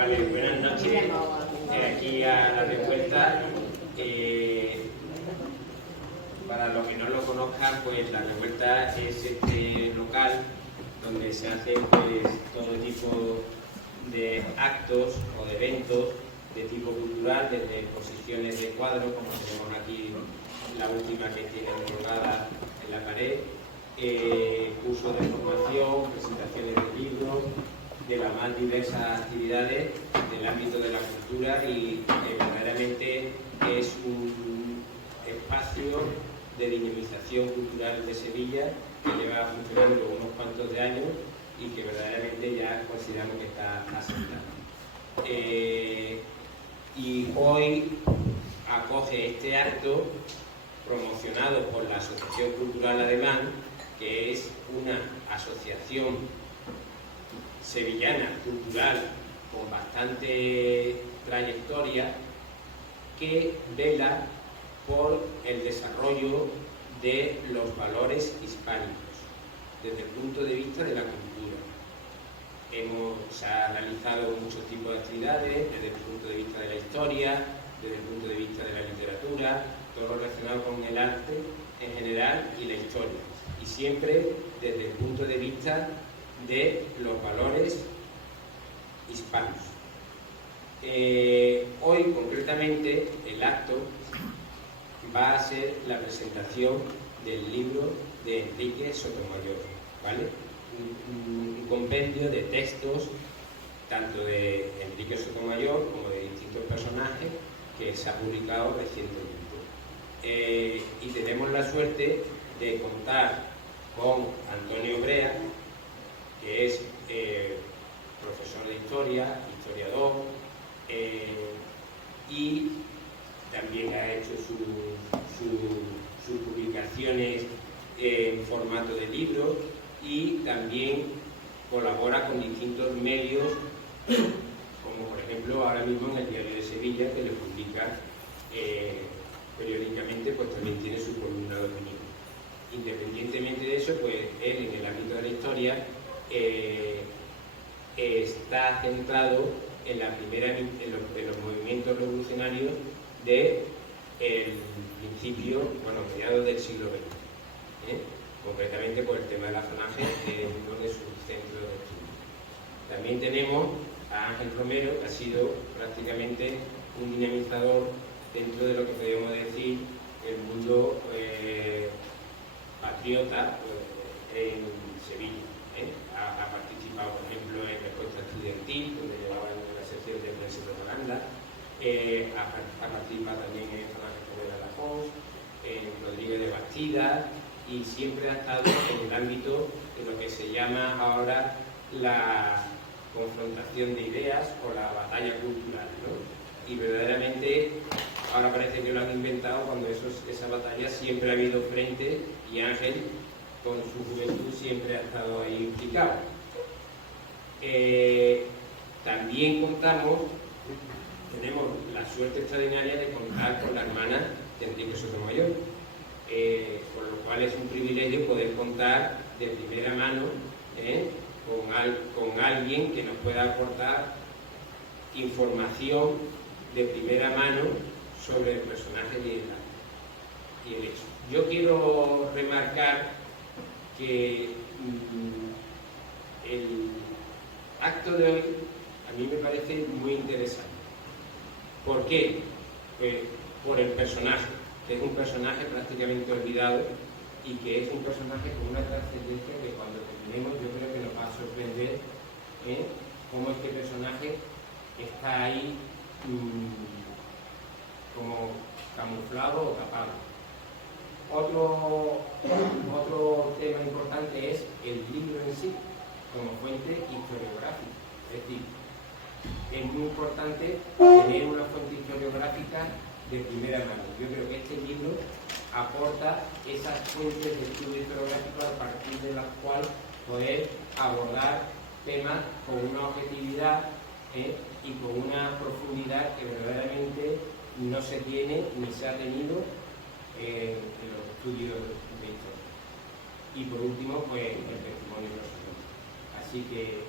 Vale, buenas noches. Aquí a la Revuelta. Para los que no lo conozcan, pues la Revuelta es este local donde se hacen pues todo tipo de actos o de eventos de tipo cultural, desde exposiciones de cuadros, como tenemos aquí la última que tiene colgada en la pared, cursos de formación, presentaciones de libros, de las más diversas actividades del ámbito de la cultura, y verdaderamente es un espacio de dinamización cultural de Sevilla que lleva funcionando unos cuantos de años y que verdaderamente ya consideramos que está asentado. Y hoy acoge este acto promocionado por la Asociación Cultural Ademán, que es una asociación sevillana cultural con bastante trayectoria, que vela por el desarrollo de los valores hispánicos desde el punto de vista de la cultura. Se ha realizado muchos tipos de actividades desde el punto de vista de la historia, desde el punto de vista de la literatura, todo lo relacionado con el arte en general y la historia, y siempre desde el punto de vista de los valores hispanos. Hoy concretamente el acto va a ser la presentación del libro de Enrique Sotomayor, ¿vale? Un compendio de textos tanto de Enrique Sotomayor como de distintos personajes que se ha publicado recientemente. Y tenemos la suerte de contar con Antonio Brea, que es profesor de historia, historiador, y también ha hecho sus publicaciones en formato de libro, y también colabora con distintos medios, como por ejemplo ahora mismo en el Diario de Sevilla, que le publica periódicamente, pues también tiene su columna de opinión. Independientemente de eso, pues él en el ámbito de la historia está centrado en los movimientos revolucionarios del principio, mediados del siglo XX. Concretamente por el tema de la falange, que es uno de sus centros de estudio. También tenemos a Ángel Romero, que ha sido prácticamente un dinamizador dentro de lo que podríamos decir el mundo patriota en Sevilla. Ha participado, por ejemplo, en Respuesta Estudiantil, donde llevaba la sección de prensa y propaganda. Ha participado también en Falange de Alajón, en Rodríguez de Bastida, y siempre ha estado en el ámbito de lo que se llama ahora la confrontación de ideas o la batalla cultural, ¿no? Y verdaderamente ahora parece que lo han inventado, cuando esa batalla siempre ha habido frente, y Ángel con su juventud siempre ha estado ahí implicado. También tenemos la suerte extraordinaria de contar con la hermana de Enrique Sotomayor, por lo cual es un privilegio poder contar de primera mano con alguien que nos pueda aportar información de primera mano sobre el personaje y el hecho. Yo quiero remarcar que el acto de hoy a mí me parece muy interesante. ¿Por qué? Pues por el personaje, que es un personaje prácticamente olvidado y que es un personaje con una trascendencia que cuando terminemos yo creo que nos va a sorprender cómo este personaje está ahí como camuflado o tapado. Otro tema importante es el libro en sí, como fuente historiográfica. Es decir, es muy importante tener una fuente historiográfica de primera mano. Yo creo que este libro aporta esas fuentes de estudio historiográfico a partir de las cuales poder abordar temas con una objetividad y con una profundidad que verdaderamente no se tiene ni se ha tenido en los estudios de historia. Y por último, pues el testimonio personal. Así que,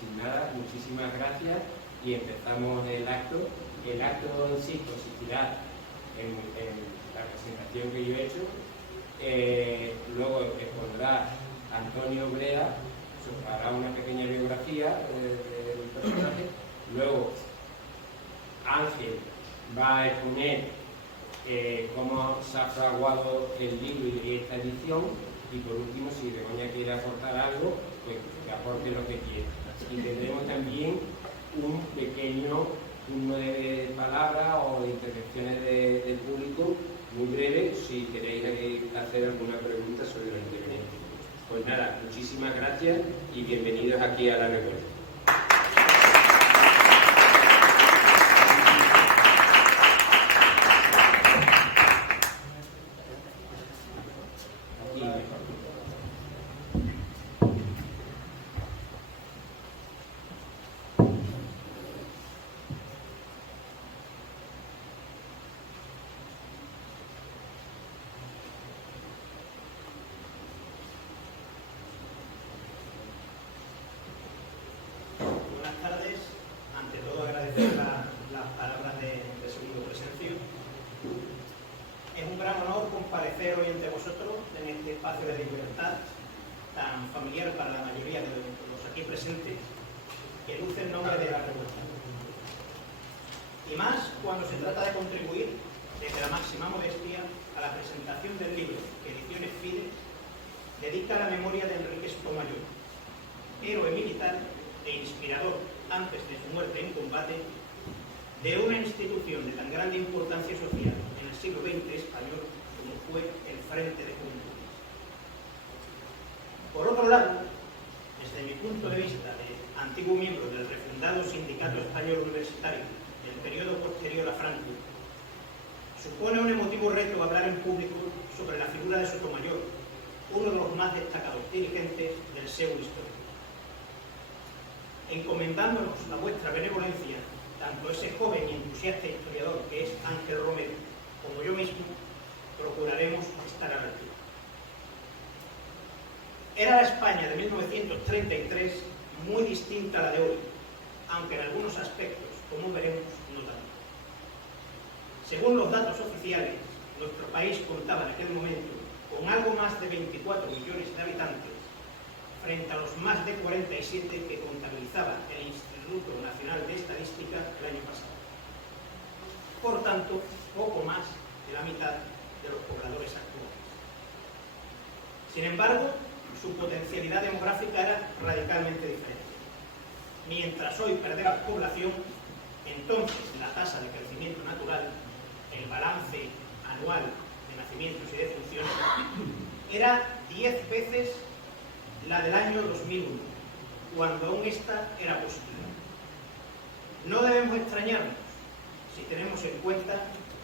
sin nada, muchísimas gracias y empezamos el acto. El acto en sí consistirá en la presentación que yo he hecho. Luego expondrá Antonio Brea, hará una pequeña biografía del personaje. Luego Ángel va a exponer cómo se ha fraguado el libro y esta edición, y por último, si Begoña quiere aportar algo, pues que aporte lo que quiera. Y tendremos también un pequeño turno de palabras o de intervenciones del público, muy breve, si queréis hacer alguna pregunta sobre los intervenientes. Pues nada, muchísimas gracias y bienvenidos aquí a La Revuelta. De una institución de tan grande importancia social en el siglo XX español como fue el Frente de Juventudes. Por otro lado, desde mi punto de vista de antiguo miembro del refundado Sindicato Español Universitario del periodo posterior a Franco, supone un emotivo reto hablar en público sobre la figura de Sotomayor, uno de los más destacados dirigentes del seu histórico. Encomendándonos a vuestra benevolencia, tanto ese joven y entusiasta historiador que es Ángel Romero, como yo mismo, procuraremos estar a la altura. Era la España de 1933 muy distinta a la de hoy, aunque en algunos aspectos, como veremos, no tanto. Según los datos oficiales, nuestro país contaba en aquel momento con algo más de 24 millones de habitantes, frente a los más de 47 que contabilizaba el Instituto Nacional de Estadística el año pasado. Por tanto, poco más de la mitad de los pobladores actuales. Sin embargo, su potencialidad demográfica era radicalmente diferente. Mientras hoy perdemos población, entonces la tasa de crecimiento natural, el balance anual de nacimientos y defunciones, era 10 veces la del año 2001, cuando aún esta era positiva. No debemos extrañarnos si tenemos en cuenta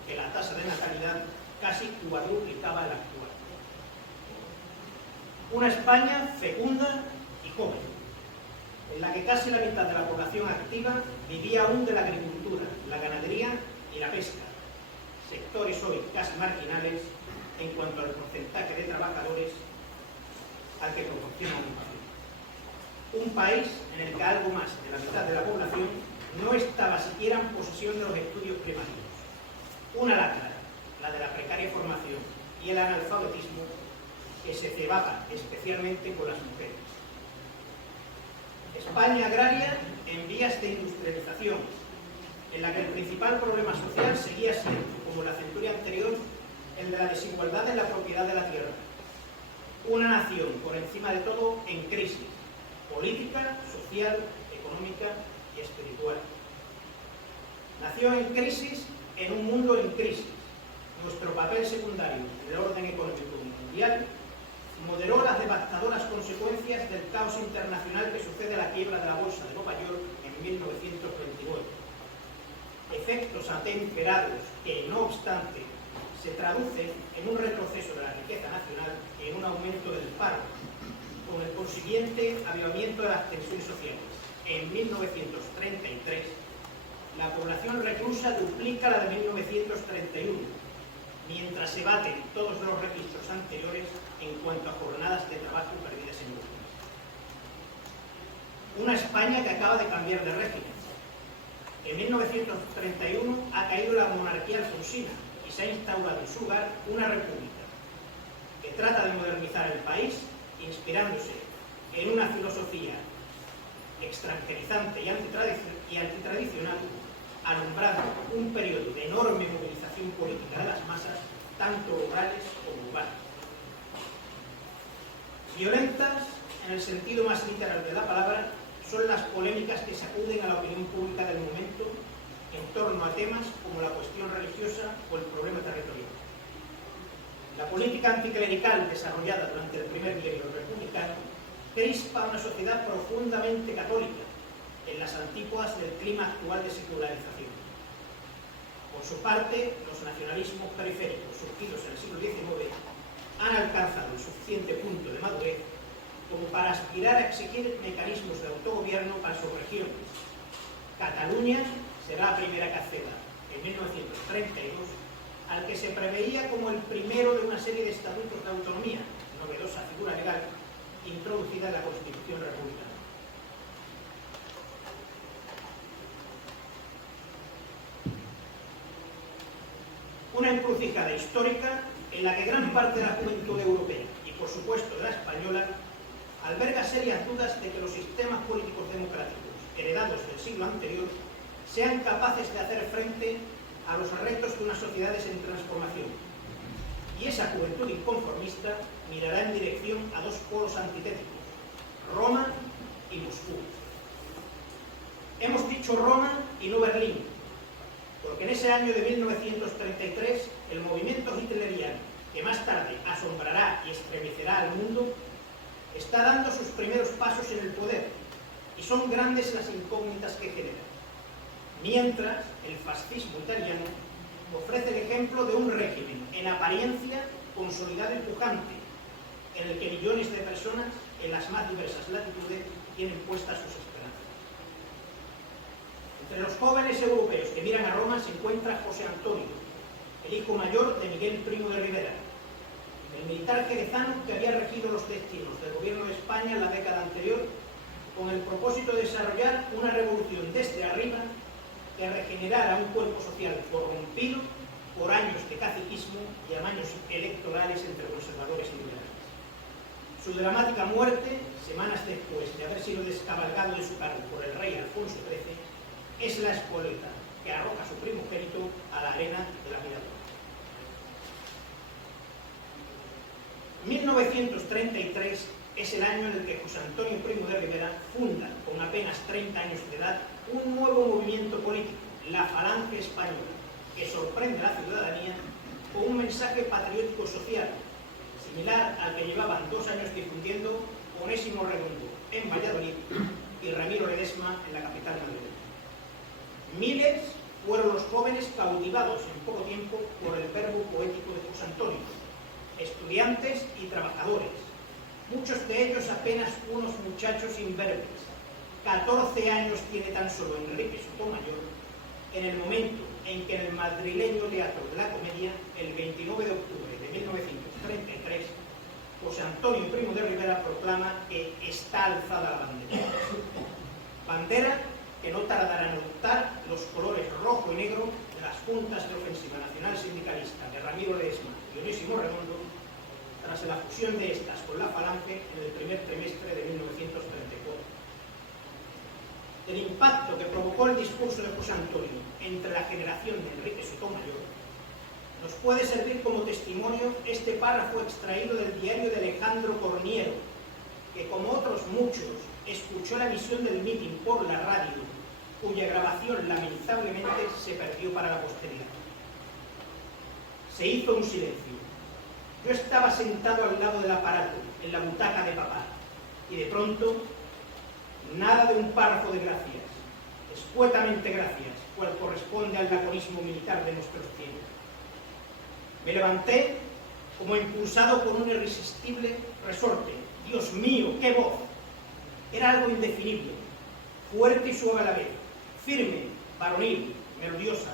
que la tasa de natalidad casi cuadruplicaba la actual. Una España fecunda y joven, en la que casi la mitad de la población activa vivía aún de la agricultura, la ganadería y la pesca, sectores hoy casi marginales en cuanto al porcentaje de trabajadores al que proporciona un país en el que algo más de la mitad de la población no estaba siquiera en posesión de los estudios primarios. Una lacra, la de la precaria formación y el analfabetismo, que se cebaba especialmente con las mujeres. España agraria en vías de industrialización, en la que el principal problema social seguía siendo, como la centuria anterior, el de la desigualdad en la propiedad de la tierra. Una nación, por encima de todo, en crisis política, social, económica y espiritual. Nación en crisis en un mundo en crisis. Nuestro papel secundario en el orden económico mundial moderó las devastadoras consecuencias del caos internacional que sucede a la quiebra de la Bolsa de Nueva York en 1929. Efectos atemperados que, no obstante, se traducen en un retroceso de la riqueza nacional y en un aumento del paro, con el consiguiente avivamiento de las tensiones sociales. En 1933, la población reclusa duplica la de 1931, mientras se baten todos los registros anteriores en cuanto a jornadas de trabajo perdidas en Europa. Una España que acaba de cambiar de régimen, 1931 ha caído la monarquía alfonsina y se ha instaurado en su lugar una república que trata de modernizar el país inspirándose en una filosofía extranjerizante y antitradicional, alumbrando un periodo de enorme movilización política de las masas, tanto rurales como urbanas. Violentas, en el sentido más literal de la palabra, son las polémicas que sacuden a la opinión pública del momento en torno a temas como la cuestión religiosa o el problema territorial. La política anticlerical desarrollada durante el primer milenio republicano crispa una sociedad profundamente católica en las antípodas del clima actual de secularización. Por su parte, los nacionalismos periféricos surgidos en el siglo XIX han alcanzado el suficiente punto de madurez como para aspirar a exigir mecanismos de autogobierno para sus regiones. Cataluña será la primera que acceda, en 1932, al que se preveía como el primero de una serie de estatutos de autonomía, novedosa figura legal, introducida en la Constitución republicana. Una encrucijada histórica en la que gran parte de la juventud europea y, por supuesto, de la española, alberga serias dudas de que los sistemas políticos democráticos heredados del siglo anterior sean capaces de hacer frente a los retos de unas sociedades en transformación. Y esa juventud inconformista mirará en dirección a dos polos antitéticos, Roma y Moscú. Hemos dicho Roma y no Berlín, porque en ese año de 1933 el movimiento hitleriano, que más tarde asombrará y estremecerá al mundo, está dando sus primeros pasos en el poder, y son grandes las incógnitas que genera. Mientras, el fascismo italiano ofrece el ejemplo de un régimen en apariencia consolidado y pujante, en el que millones de personas en las más diversas latitudes tienen puestas sus esperanzas. Entre los jóvenes europeos que miran a Roma se encuentra José Antonio, el hijo mayor de Miguel Primo de Rivera, el militar jerezano que había regido los destinos del gobierno de España en la década anterior con el propósito de desarrollar una revolución desde arriba que regenerara un cuerpo social corrompido por años de caciquismo y amaños electorales entre conservadores y liberales. Su dramática muerte, semanas después de haber sido descabalgado de su cargo por el rey Alfonso XIII, es la espoleta que arroja a su primogénito a la arena de la vida. 1933 es el año en el que José Antonio Primo de Rivera funda, con apenas 30 años de edad, un nuevo movimiento político, la Falange Española, que sorprende a la ciudadanía con un mensaje patriótico social, similar al que llevaban 2 años difundiendo Onésimo Redondo en Valladolid y Ramiro Ledesma en la capital madrileña. Miles fueron los jóvenes cautivados en poco tiempo por el verbo poético de José Antonio, estudiantes y trabajadores, muchos de ellos apenas unos muchachos imberbes. 14 años tiene tan solo Enrique Sotomayor en el momento en que en el madrileño Teatro de la Comedia, el 29 de octubre de 1933, José Antonio Primo de Rivera proclama que está alzada la bandera. Bandera que no tardará en adoptar los colores rojo y negro de las juntas de ofensiva nacional sindicalista de Ramiro Ledesma y Onésimo Redondo, tras la fusión de estas con la Falange en el primer trimestre de 1934. El impacto que provocó el discurso de José Antonio entre la generación de Enrique Sotomayor nos puede servir como testimonio este párrafo extraído del diario de Alejandro Corniero, que como otros muchos escuchó la emisión del mitin por la radio, cuya grabación lamentablemente se perdió para la posteridad. Se hizo un silencio. Yo estaba sentado al lado del aparato, en la butaca de papá, y de pronto, nada de un párrafo de gracias, escuetamente gracias, cual corresponde al laconismo militar de nuestros tiempos. Me levanté como impulsado por un irresistible resorte. ¡Dios mío, qué voz! Era algo indefinible, fuerte y suave a la vez, firme, varonil, melodiosa.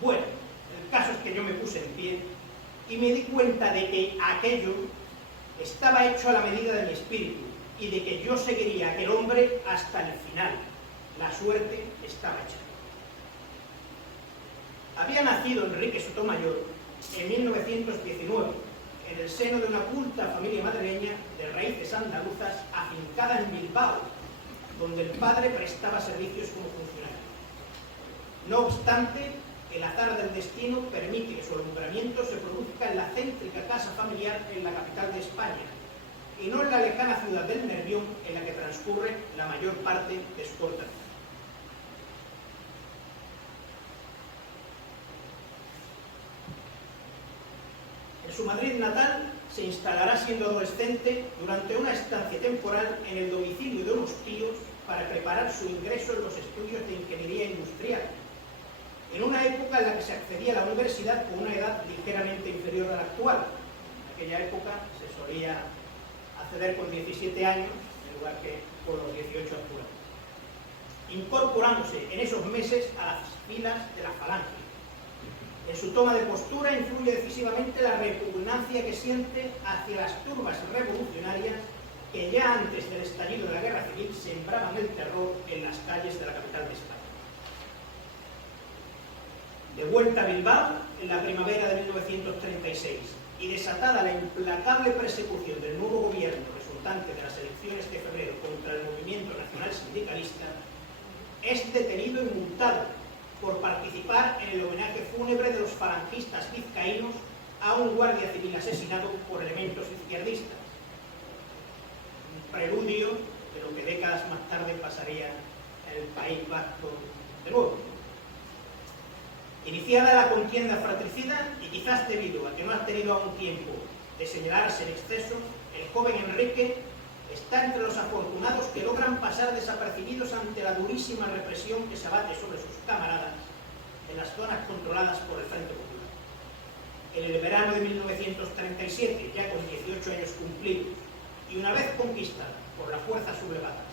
Bueno, el caso es que yo me puse en pie y me di cuenta de que aquello estaba hecho a la medida de mi espíritu y de que yo seguiría a aquel hombre hasta el final. La suerte estaba hecha. Había nacido Enrique Sotomayor en 1919, en el seno de una culta familia madrileña de raíces andaluzas afincada en Bilbao, donde el padre prestaba servicios como funcionario. No obstante, el azar del destino permite que su alumbramiento se produzca en la céntrica casa familiar en la capital de España, y no en la lejana ciudad del Nervión, en la que transcurre la mayor parte de su corta vida. En su Madrid natal se instalará siendo adolescente durante una estancia temporal en el domicilio de unos tíos para preparar su ingreso en los estudios de ingeniería industrial, en una época en la que se accedía a la universidad con una edad ligeramente inferior a la actual. En aquella época se solía acceder con 17 años en lugar que con los 18 actuales, incorporándose en esos meses a las filas de la Falange. En su toma de postura influye decisivamente la repugnancia que siente hacia las turbas revolucionarias que ya antes del estallido de la Guerra Civil sembraban el terror en las calles de la capital de España. De vuelta a Bilbao en la primavera de 1936 y desatada la implacable persecución del nuevo gobierno resultante de las elecciones de febrero contra el movimiento nacional sindicalista, es detenido y multado por participar en el homenaje fúnebre de los falangistas vizcaínos a un guardia civil asesinado por elementos izquierdistas. Un preludio de lo que décadas más tarde pasaría en el País Vasco de nuevo. Iniciada la contienda fratricida, y quizás debido a que no ha tenido aún tiempo de señalarse en exceso, el joven Enrique está entre los afortunados que logran pasar desapercibidos ante la durísima represión que se abate sobre sus camaradas en las zonas controladas por el Frente Popular. En el verano de 1937, ya con 18 años cumplidos, y una vez conquistada por las fuerzas sublevadas,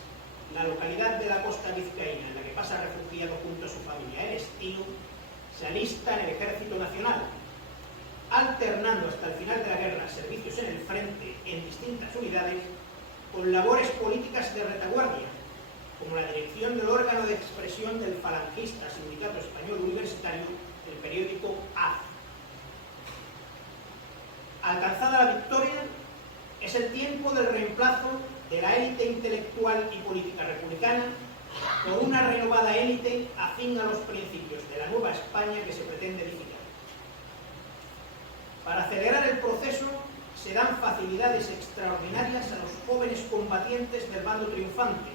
la localidad de la costa vizcaína en la que pasa refugiado junto a su familia, el Estilo, se alista en el Ejército Nacional, alternando hasta el final de la guerra servicios en el frente en distintas unidades con labores políticas de retaguardia, como la dirección del órgano de expresión del falangista Sindicato Español Universitario, el periódico AZ. Alcanzada la victoria, es el tiempo del reemplazo de la élite intelectual y política republicana por una renovada élite afín a los principios de la nueva España que se pretende edificar. Para acelerar el proceso, se dan facilidades extraordinarias a los jóvenes combatientes del bando triunfante,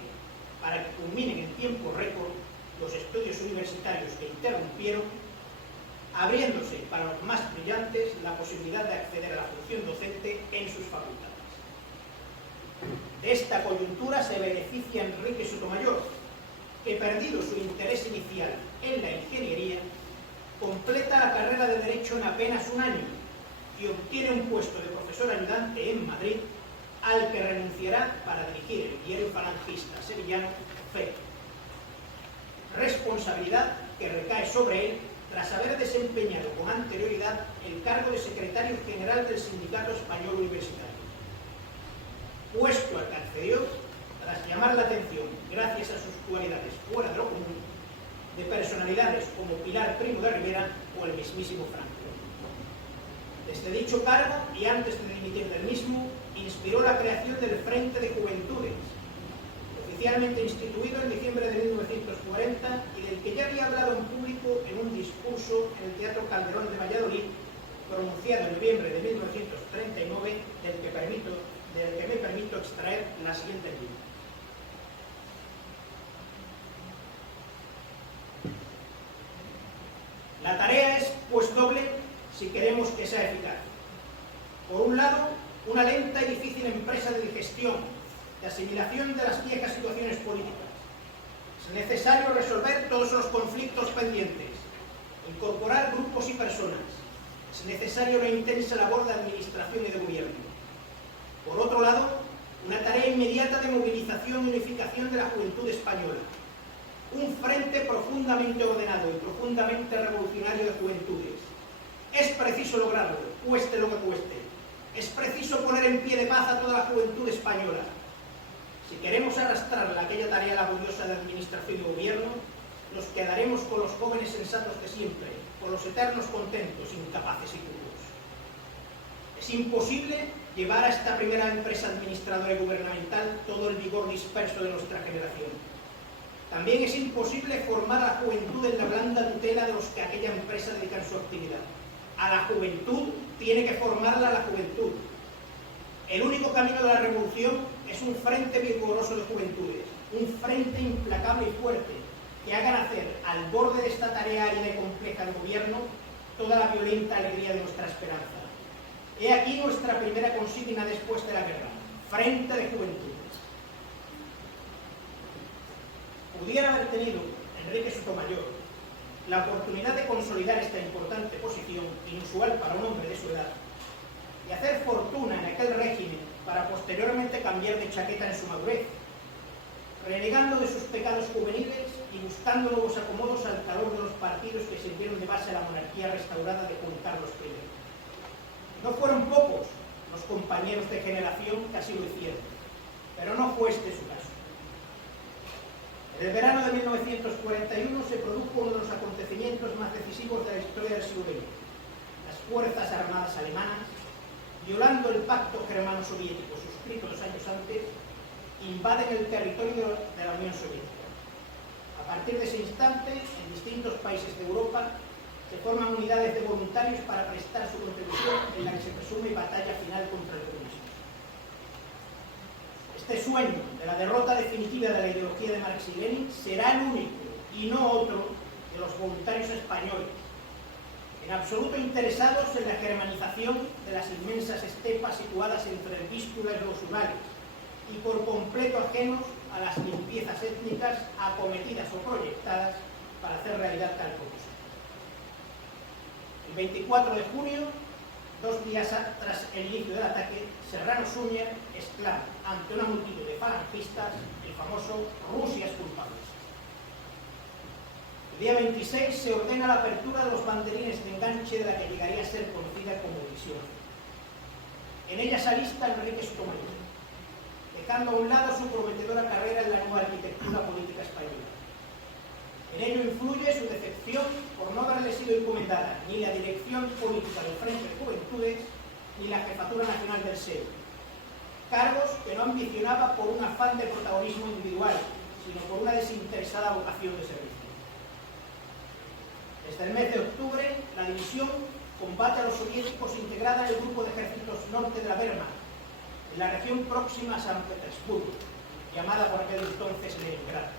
para que culminen en tiempo récord los estudios universitarios que interrumpieron, abriéndose para los más brillantes la posibilidad de acceder a la función docente en sus facultades. De esta coyuntura se beneficia Enrique Sotomayor, que, perdido su interés inicial en la ingeniería, completa la carrera de Derecho en apenas un año y obtiene un puesto de profesor ayudante en Madrid, al que renunciará para dirigir el diario falangista sevillano Fe. Responsabilidad que recae sobre él tras haber desempeñado con anterioridad el cargo de secretario general del Sindicato Español Universitario, puesto al que accedió tras llamar la atención, gracias a sus cualidades fuera de lo común, de personalidades como Pilar Primo de Rivera o el mismísimo Franco. Desde dicho cargo, y antes de dimitir del mismo, inspiró la creación del Frente de Juventudes, oficialmente instituido en diciembre de 1940 y del que ya había hablado en público en un discurso en el Teatro Calderón de Valladolid, pronunciado en noviembre de 1939, del que me permito extraer la siguiente línea. La tarea es, pues, doble si queremos que sea eficaz. Por un lado, una lenta y difícil empresa de digestión, de asimilación de las viejas situaciones políticas. Es necesario resolver todos los conflictos pendientes, incorporar grupos y personas. Es necesaria una intensa labor de administración y de gobierno. Por otro lado, una tarea inmediata de movilización y unificación de la juventud española. Un frente profundamente ordenado y profundamente revolucionario de juventudes. Es preciso lograrlo, cueste lo que cueste. Es preciso poner en pie de paz a toda la juventud española. Si queremos arrastrar aquella tarea laboriosa de administración y gobierno, nos quedaremos con los jóvenes sensatos de siempre, con los eternos contentos, incapaces y crudos. Es imposible llevar a esta primera empresa administradora y gubernamental todo el vigor disperso de nuestra generación. También es imposible formar a la juventud en la blanda tutela de los que aquella empresa dedican su actividad. A la juventud tiene que formarla la juventud. El único camino de la revolución es un frente vigoroso de juventudes, un frente implacable y fuerte, que haga nacer al borde de esta tarea árida y compleja del gobierno toda la violenta alegría de nuestra esperanza. He aquí nuestra primera consigna después de la guerra: frente de juventudes. Pudiera haber tenido Enrique Sotomayor la oportunidad de consolidar esta importante posición, inusual para un hombre de su edad, y hacer fortuna en aquel régimen para posteriormente cambiar de chaqueta en su madurez, renegando de sus pecados juveniles y buscando nuevos acomodos al calor de los partidos que sirvieron de base a la monarquía restaurada de Juan Carlos I. No fueron pocos los compañeros de generación que así lo hicieron, pero no fue este su caso. En el verano de 1941 se produjo uno de los acontecimientos más decisivos de la historia del siglo XX. Las Fuerzas Armadas alemanas, violando el pacto germano-soviético suscrito 2 años antes, invaden el territorio de la Unión Soviética. A partir de ese instante, en distintos países de Europa, se forman unidades de voluntarios para prestar su contribución en la que se presume batalla final contra el comunismo. Este sueño de la derrota definitiva de la ideología de Marx y Lenin será el único, y no otro, de los voluntarios españoles, en absoluto interesados en la germanización de las inmensas estepas situadas entre el Vístula y los Urales, y por completo ajenos a las limpiezas étnicas acometidas o proyectadas para hacer realidad tal cosa. El 24 de junio, 2 días tras el inicio del ataque, Serrano Suñer exclama ante una multitud de falangistas el famoso "Rusia es culpable". El día 26 se ordena la apertura de los banderines de enganche de la que llegaría a ser conocida como División. En ella se alista Enrique Sotomayor, dejando a un lado su prometedora carrera en la nueva arquitectura política española. En ello influye su decepción por no haberle sido encomendada ni la dirección política del Frente de Juventudes ni la Jefatura Nacional del SEU, cargos que no ambicionaba por un afán de protagonismo individual, sino por una desinteresada vocación de servicio. Desde el mes de octubre, la división combate a los soviéticos integrada en el grupo de ejércitos norte de la Wehrmacht, en la región próxima a San Petersburgo, llamada por aquel entonces Leningrado.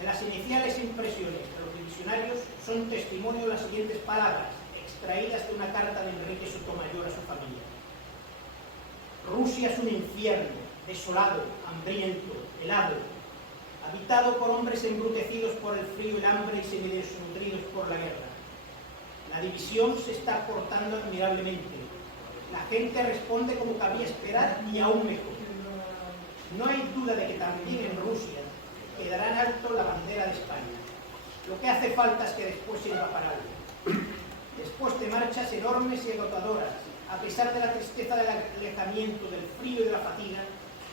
De las iniciales impresiones de los divisionarios son testimonio las siguientes palabras, extraídas de una carta de Enrique Sotomayor a su familia. Rusia es un infierno, desolado, hambriento, helado, habitado por hombres embrutecidos por el frío y el hambre y semidesnutridos por la guerra. La división se está portando admirablemente. La gente responde como cabía esperar y aún mejor. No hay duda de que también en Rusia quedará en alto la bandera de España. Lo que hace falta es que después sirva para algo. Después de marchas enormes y agotadoras, a pesar de la tristeza del alejamiento, del frío y de la fatiga,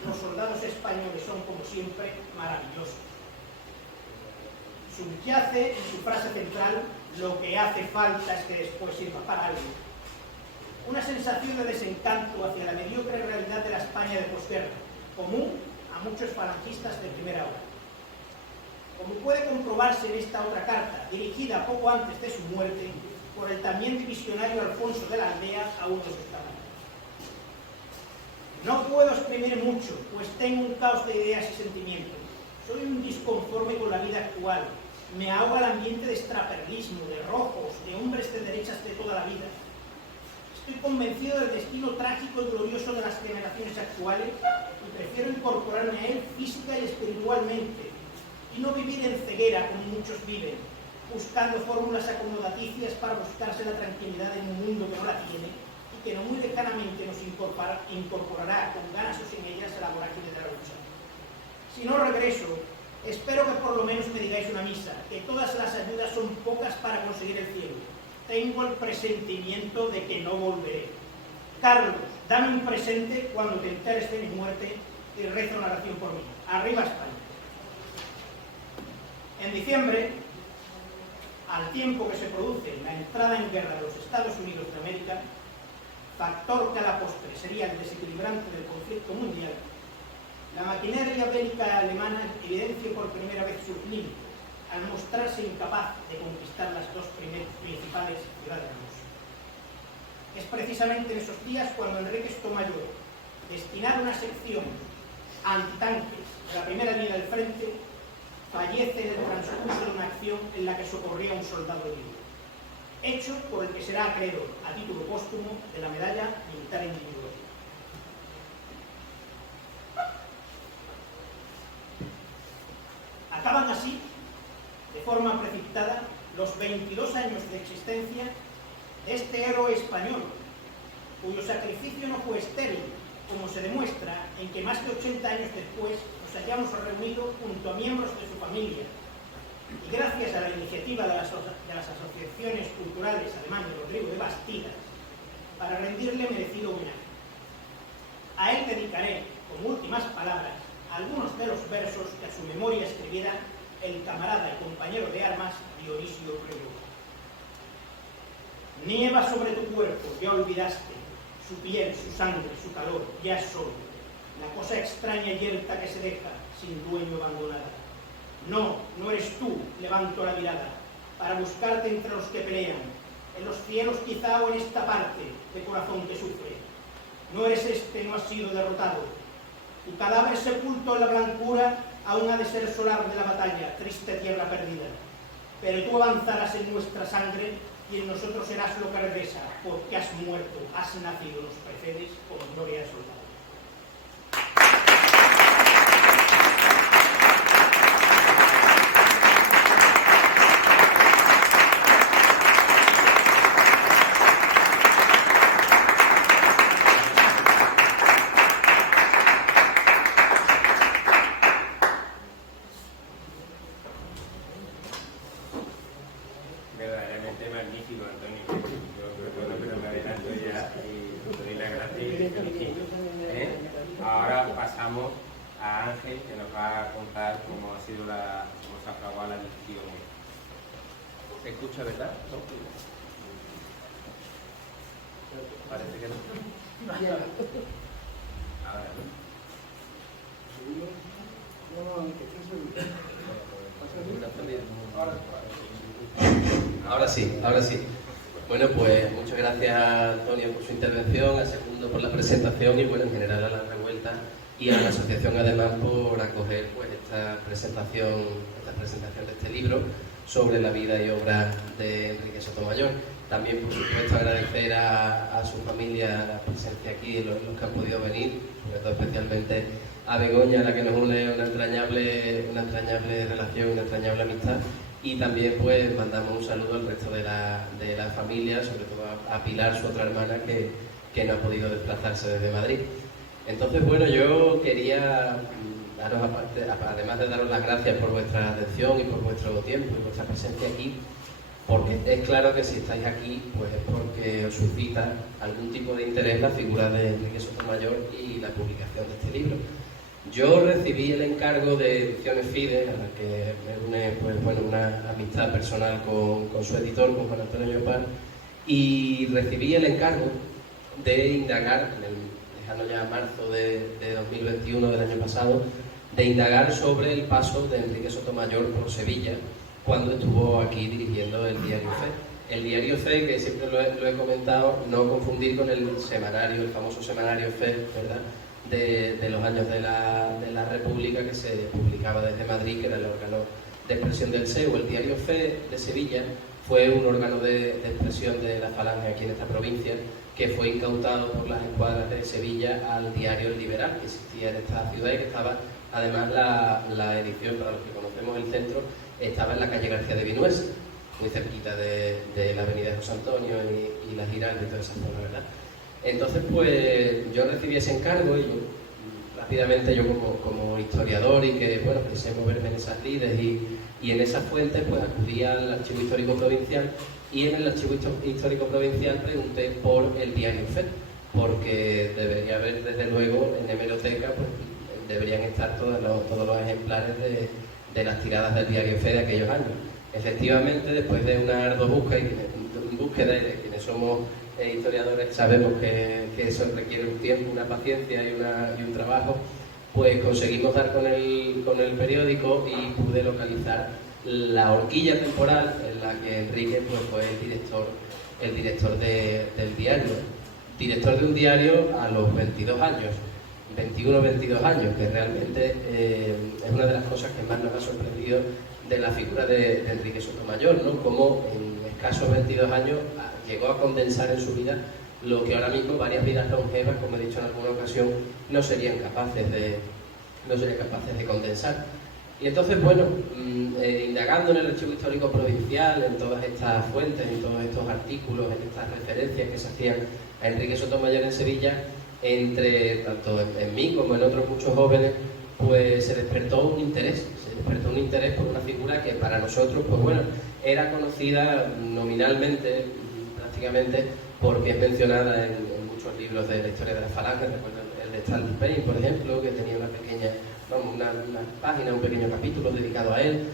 los soldados españoles son, como siempre, maravillosos. Subyace en su frase central: lo que hace falta es que después sirva para algo. Una sensación de desencanto hacia la mediocre realidad de la España de posguerra, común a muchos falangistas de primera hora. Como puede comprobarse en esta otra carta, dirigida poco antes de su muerte, por el también divisionario Alfonso de la Aldea a uno de sus camaradas. No puedo exprimir mucho, pues tengo un caos de ideas y sentimientos. Soy un disconforme con la vida actual. Me ahoga el ambiente de extraperlismo, de rojos, de hombres de derechas de toda la vida. Estoy convencido del destino trágico y glorioso de las generaciones actuales y prefiero incorporarme a él física y espiritualmente y no vivir en ceguera como muchos viven, buscando fórmulas acomodaticias para buscarse la tranquilidad en un mundo que no la tiene y que no muy lejanamente nos incorporará con ganas o sin ellas a la vorágine de la lucha. Si no regreso, espero que por lo menos me digáis una misa, que todas las ayudas son pocas para conseguir el cielo. Tengo el presentimiento de que no volveré. Carlos, dame un presente cuando te enteres de mi muerte y reza una oración por mí. Arriba España. En diciembre, al tiempo que se produce la entrada en guerra de los Estados Unidos de América, factor que a la postre sería el desequilibrante del conflicto mundial, la maquinaria bélica alemana evidencia por primera vez sus límites al mostrarse incapaz de conquistar las dos principales ciudades rusas. Es precisamente en esos días cuando Enrique Sotomayor, destinado a una sección antitanques de la primera línea del frente, fallece en el transcurso de una acción en la que socorría a un soldado herido, hecho por el que será acreedor a título póstumo de la medalla militar individual. Acaban así, de forma precipitada, los 22 años de existencia de este héroe español, cuyo sacrificio no fue estéril, como se demuestra en que más de 80 años después nos hayamos reunido junto a miembros de su familia y gracias a la iniciativa de las asociaciones culturales además de Rodrigo de Bastidas para rendirle merecido homenaje. A él dedicaré, como últimas palabras, algunos de los versos que a su memoria escribiera el camarada y compañero de armas Dionisio Reyó. Nieva sobre tu cuerpo, ya olvidaste, su piel, su sangre, su calor, ya es solo la cosa extraña y yerta que se deja sin dueño abandonada. No, no eres tú, levanto la mirada, para buscarte entre los que pelean, en los cielos quizá o en esta parte de corazón que sufre. No eres este, no has sido derrotado. Tu cadáver sepulto en la blancura aún ha de ser solar de la batalla, triste tierra perdida. Pero tú avanzarás en nuestra sangre y en nosotros serás lo que regresa, porque has muerto, has nacido, nos precedes con gloria de soldado. Verdaderamente magnífico, Antonio. Yo recuerdo que no me adelanto ya y doy las gracias y te felicito. Ahora pasamos a Ángel, que nos va a contar cómo ha sido cómo se ha acabado la discusión. ¿Se escucha, verdad? ¿No? Parece que no. Ahora no. Ahora sí, ahora sí. Bueno, pues muchas gracias a Antonio por su intervención, a Segundo por la presentación y bueno, en general a La Revuelta y a la asociación además por acoger pues esta presentación de este libro sobre la vida y obra de Enrique Sotomayor. También, por supuesto, agradecer a su familia la presencia aquí, los que han podido venir, sobre todo especialmente a Begoña, a la que nos une una entrañable relación, una entrañable amistad. Y también pues mandamos un saludo al resto de la familia, sobre todo a Pilar, su otra hermana, que no ha podido desplazarse desde Madrid. Entonces, bueno, yo quería daros, además de daros las gracias por vuestra atención y por vuestro tiempo y vuestra presencia aquí, porque es claro que si estáis aquí, pues es porque os suscita algún tipo de interés la figura de Enrique Sotomayor y la publicación de este libro. Yo recibí el encargo de Ediciones Fides, a la que me une pues, bueno, una amistad personal con su editor, con Juan Antonio Llopar, y recibí el encargo de indagar, en el lejano ya marzo de 2021 del año pasado, de indagar sobre el paso de Enrique Sotomayor por Sevilla cuando estuvo aquí dirigiendo el diario Fe. El diario Fe, que siempre lo he comentado, no confundir con el semanario, el famoso semanario Fe, ¿verdad?, de los años de la República, que se publicaba desde Madrid, que era el órgano de expresión del SEU. El diario Fe de Sevilla fue un órgano de expresión de la Falange aquí en esta provincia, que fue incautado por las escuadras de Sevilla al diario El Liberal, que existía en esta ciudad y que estaba, además, la edición, para los que conocemos el centro, estaba en la calle García de Vinuesa, muy cerquita de la avenida de José Antonio y la Giralda y toda esa zona, ¿verdad? Entonces, pues, yo recibí ese encargo y yo, rápidamente, yo como historiador y que, bueno, que sé moverme en esas lides y en esas fuentes, pues acudí al Archivo Histórico Provincial y en el Archivo Histórico Provincial pregunté por el diario Fe, porque debería haber, desde luego, en hemeroteca, pues deberían estar todos los ejemplares de las tiradas del diario Fe de aquellos años. Efectivamente, después de una ardua búsqueda, y de quienes somos historiadores sabemos que eso requiere un tiempo, una paciencia y un trabajo, pues conseguimos dar con el periódico y pude localizar la horquilla temporal en la que Enrique pues, fue el director del diario. Director de un diario a los 22 años, 21 o 22 años, que realmente es una de las cosas que más nos ha sorprendido de la figura de Enrique Sotomayor, ¿no? Como en escasos 22 años llegó a condensar en su vida lo que ahora mismo varias vidas longevas, como he dicho en alguna ocasión, no serían capaces de condensar. Y entonces, bueno, indagando en el archivo histórico provincial, en todas estas fuentes, en todos estos artículos, en estas referencias que se hacían a Enrique Sotomayor en Sevilla, tanto en mí como en otros muchos jóvenes, pues se despertó un interés por una figura que para nosotros, pues bueno, era conocida nominalmente, prácticamente, porque es mencionada en muchos libros de la historia de la Falange. Recuerdo el de Charles Payne, por ejemplo, que tenía una página, un pequeño capítulo dedicado a él,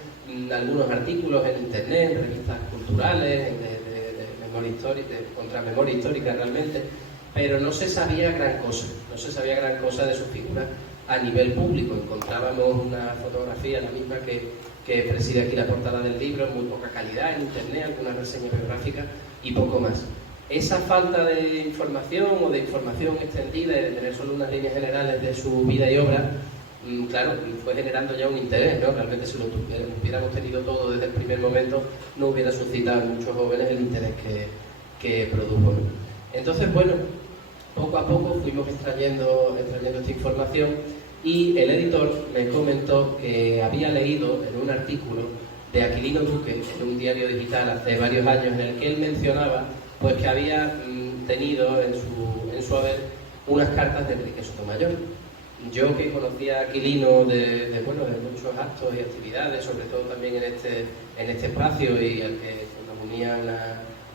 algunos artículos en internet, en revistas culturales, de memoria histórica, de contramemoria histórica realmente, pero no se sabía gran cosa de su figura a nivel público. Encontrábamos una fotografía, la misma que preside aquí la portada del libro, en muy poca calidad en internet, alguna reseña biográfica y poco más. Esa falta de información o de información extendida y de tener solo unas líneas generales de su vida y obra, claro, fue generando ya un interés, ¿no? Realmente si lo hubiéramos tenido todo desde el primer momento, no hubiera suscitado en muchos jóvenes el interés que produjo, ¿no? Entonces, bueno, poco a poco fuimos extrayendo esta información y el editor me comentó que había leído en un artículo de Aquilino Duque, en un diario digital hace varios años, en el que él mencionaba pues que había tenido en su haber unas cartas de Enrique Sotomayor. Yo, que conocía a Aquilino de muchos actos y actividades, sobre todo también en este espacio, y al que nos unía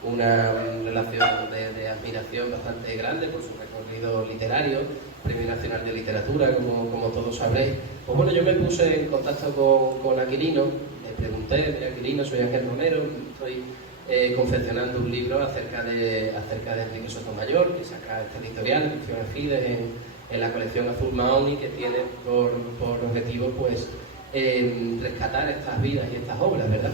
una relación de admiración bastante grande por su recorrido literario, Premio Nacional de Literatura, como todos sabréis, pues bueno, yo me puse en contacto con Aquilino, le pregunté: de Aquilino, soy Ángel Romero, estoy confeccionando un libro acerca de Enrique Sotomayor, que saca esta editorial, Ediciones Fides, en la colección Azul Mahony, que tiene por objetivo pues rescatar estas vidas y estas obras, ¿verdad?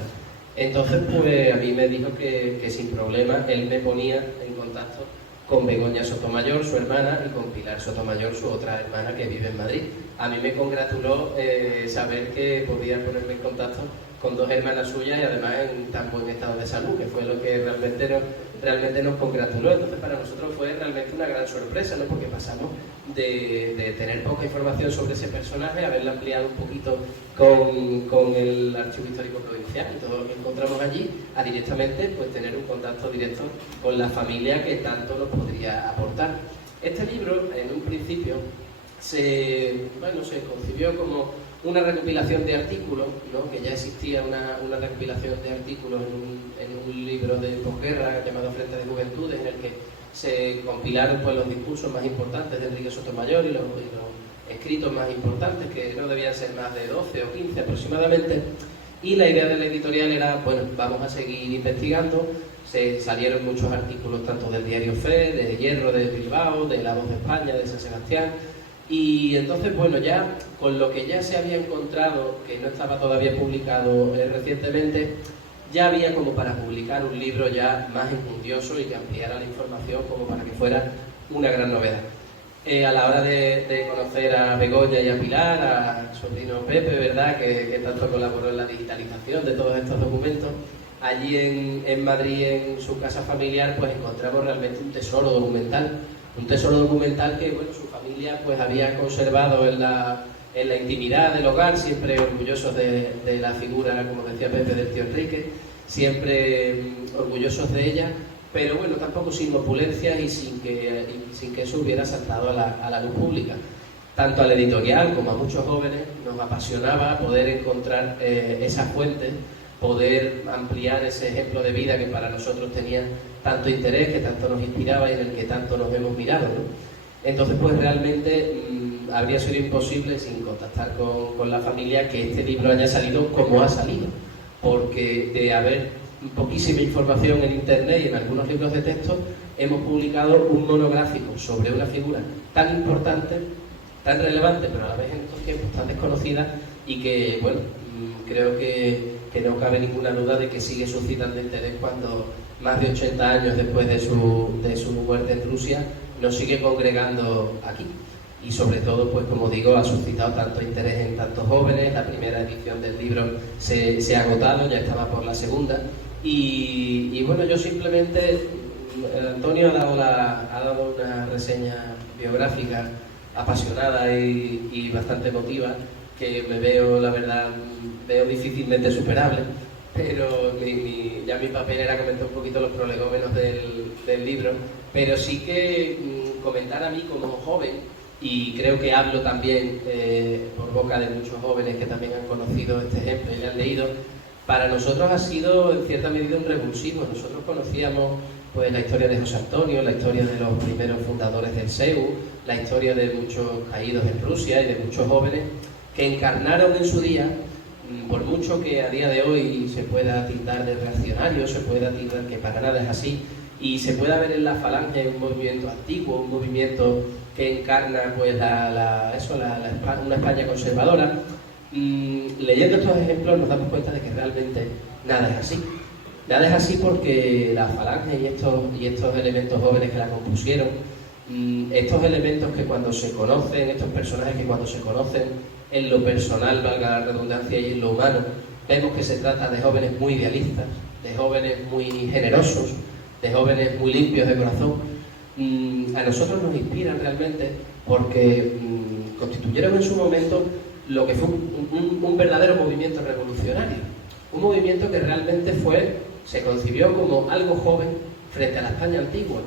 Entonces, pues a mí me dijo que sin problema él me ponía en contacto con Begoña Sotomayor, su hermana, y con Pilar Sotomayor, su otra hermana, que vive en Madrid. A mí me congratuló saber que podía ponerme en contacto con dos hermanas suyas y además en tan buen estado de salud, que fue lo que realmente nos congratuló. Entonces, para nosotros fue realmente una gran sorpresa, ¿no? Porque pasamos de tener poca información sobre ese personaje a haberla ampliado un poquito con el Archivo Histórico Provincial y todo lo que encontramos allí, a directamente pues tener un contacto directo con la familia que tanto nos podría aportar. Este libro, en un principio, se concibió como una recopilación de artículos, ¿no? Que ya existía una recopilación de artículos en un libro de posguerra llamado Frente de Juventudes, en el que se compilaron pues los discursos más importantes de Enrique Sotomayor y los escritos más importantes, que no debían ser más de 12 o 15 aproximadamente. Y la idea de la editorial era, bueno, vamos a seguir investigando. Salieron muchos artículos tanto del diario Fe, de Hierro de Bilbao, de La Voz de España, de San Sebastián. Y entonces, bueno, ya con lo que ya se había encontrado, que no estaba todavía publicado recientemente, ya había como para publicar un libro ya más enjundioso y que ampliara la información como para que fuera una gran novedad. A la hora de conocer a Begoña y a Pilar, a sobrino Pepe, ¿verdad?, que tanto colaboró en la digitalización de todos estos documentos, allí en Madrid, en su casa familiar, pues encontramos realmente un tesoro documental. Un tesoro documental que, bueno, su familia pues había conservado en la intimidad del hogar, siempre orgullosos de la figura, como decía Pepe, del tío Enrique, siempre orgullosos de ella, pero bueno, tampoco sin opulencias y sin que eso hubiera saltado a la luz pública. Tanto al editorial como a muchos jóvenes nos apasionaba poder encontrar esas fuentes, poder ampliar ese ejemplo de vida que para nosotros tenía tanto interés, que tanto nos inspiraba y en el que tanto nos hemos mirado, ¿no? Entonces, pues realmente habría sido imposible, sin contactar con la familia, que este libro haya salido como ha salido, porque de haber poquísima información en internet y en algunos libros de texto, hemos publicado un monográfico sobre una figura tan importante, tan relevante, pero a la vez en estos tiempos tan desconocida, y que, bueno, creo que no cabe ninguna duda de que sigue suscitando interés cuando más de 80 años después de su muerte en Rusia nos sigue congregando aquí. Y sobre todo, pues como digo, ha suscitado tanto interés en tantos jóvenes. La primera edición del libro se ha agotado, ya estaba por la segunda. Y bueno, yo simplemente, Antonio ha dado una reseña biográfica apasionada y bastante emotiva, que me veo, la verdad, difícilmente superable, pero ya mi papel era comentar un poquito los prolegómenos del libro, pero sí que comentar a mí como joven, y creo que hablo también por boca de muchos jóvenes que también han conocido este ejemplo y le han leído. Para nosotros ha sido en cierta medida un revulsivo. Nosotros conocíamos pues la historia de José Antonio, la historia de los primeros fundadores del SEU, la historia de muchos caídos en Rusia y de muchos jóvenes que encarnaron en su día, por mucho que a día de hoy se pueda tildar de reaccionario, se pueda tildar que para nada es así, y se pueda ver en la Falange un movimiento antiguo, un movimiento que encarna pues una España conservadora. Leyendo estos ejemplos nos damos cuenta de que realmente nada es así. Nada es así porque la Falange y estos elementos jóvenes que la compusieron, estos elementos que cuando se conocen, estos personajes que cuando se conocen en lo personal, valga la redundancia, y en lo humano, vemos que se trata de jóvenes muy idealistas, de jóvenes muy generosos, de jóvenes muy limpios de corazón. A nosotros nos inspiran realmente porque constituyeron en su momento lo que fue un verdadero movimiento revolucionario, un movimiento que realmente se concibió como algo joven frente a la España antigua,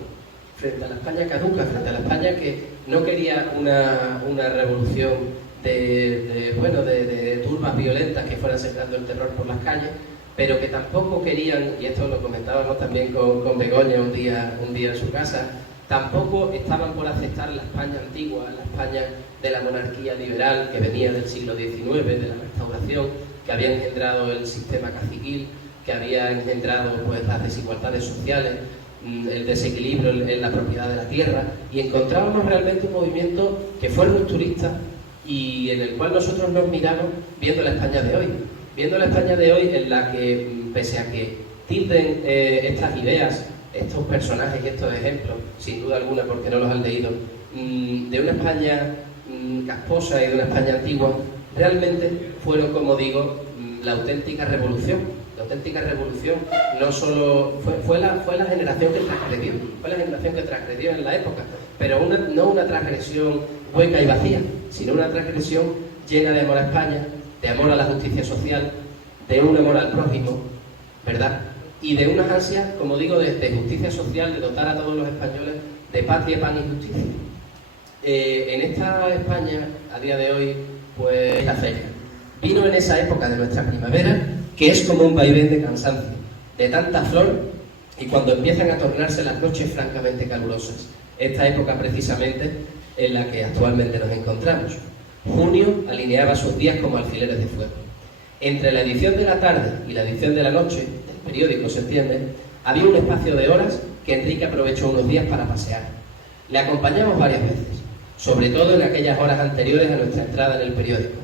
frente a la España caduca, frente a la España que no quería una revolución de turbas violentas que fueran sembrando el terror por las calles, pero que tampoco querían, y esto lo comentábamos también con Begoña un día en su casa, tampoco estaban por aceptar la España antigua, la España de la monarquía liberal que venía del siglo XIX, de la Restauración, que había engendrado el sistema caciquil, que había engendrado pues las desigualdades sociales, el desequilibrio en la propiedad de la tierra, y encontrábamos realmente un movimiento que fue rupturista y en el cual nosotros nos miramos viendo la España de hoy, en la que, pese a que tilden estas ideas, estos personajes y estos ejemplos, sin duda alguna porque no los han leído, de una España casposa y de una España antigua, realmente fueron, como digo, la auténtica revolución. La auténtica revolución no solo fue la generación que transgredió, en la época, pero no una transgresión hueca y vacía, sino una transgresión llena de amor a España, de amor a la justicia social, de un amor al prójimo, ¿verdad? Y de unas ansias, como digo, de justicia social, de dotar a todos los españoles de patria, pan y justicia. En esta España, a día de hoy, pues la feria vino en esa época de nuestra primavera, que es como un vaivén de cansancio, de tanta flor, y cuando empiezan a tornarse las noches francamente calurosas. Esta época precisamente en la que actualmente nos encontramos. Junio alineaba sus días como alfileres de fuego. Entre la edición de la tarde y la edición de la noche del periódico Se Entiende, había un espacio de horas que Enrique aprovechó unos días para pasear. Le acompañamos varias veces, sobre todo en aquellas horas anteriores a nuestra entrada en el periódico.